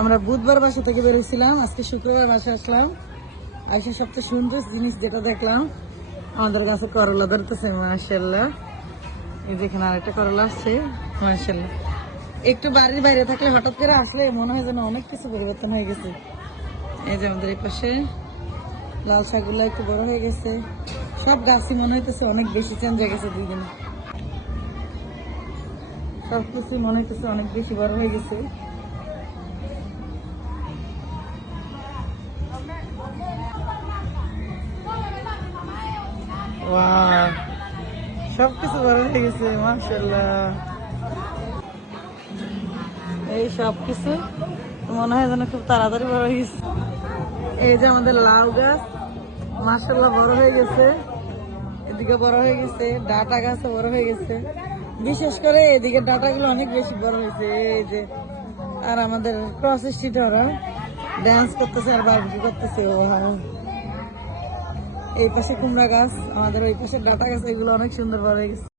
আমরা বুধবার বাসা থেকে বেরিয়েছিলাম, আজকে শুক্রবার বাসা আসলাম। আইসা সবচেয়ে সুন্দর জিনিস যেটা দেখলাম, আমাদের কাছে করলা ধরতেছে মাশাআল্লাহ। এই যেখানে আরেকটা করলা আসছে মাশাআল্লাহ। একটু বাড়ির বাইরে থাকলে হঠাৎ করে আসলে মনে হয় যেন অনেক কিছু পরিবর্তন হয়ে গেছে। এই যে আমাদের এই পাশে লাল শাকগুলো একটু বড় হয়ে গেছে, সব গাছই মনে হইতেছে অনেক বেশি চেঞ্জ হয়ে গেছে দুই দিনে। সব কিছু মনে হইতেছে অনেক বেশি বড় হয়ে গেছে। ওয়াও, সবকিছু বড় হয়ে গেছে মাশাআল্লাহ। এই সবকিছু মনে হয় যেন খুব তাড়াতাড়ি বড় হয়ে গেছে। এই যে আমাদের লাউ গাছ মাশাআল্লাহ বড় হয়ে গেছে, এদিকে বড় হয়ে গেছে, ডাটা গাছও বড় হয়ে গেছে। বিশেষ করে এদিকে ডাটাগুলো অনেক বেশি বড় হয়েছে। এই যে আর আমাদের ক্রস স্ট্রিট ওরা ডান্স করতেছে আর বারবিকিউ করতেছে। ও এই পাশে কুমড়া গাছ, আমাদের ওই পাশে ডাটা গাছ, এগুলো অনেক সুন্দর বড় হয়ে গেছে।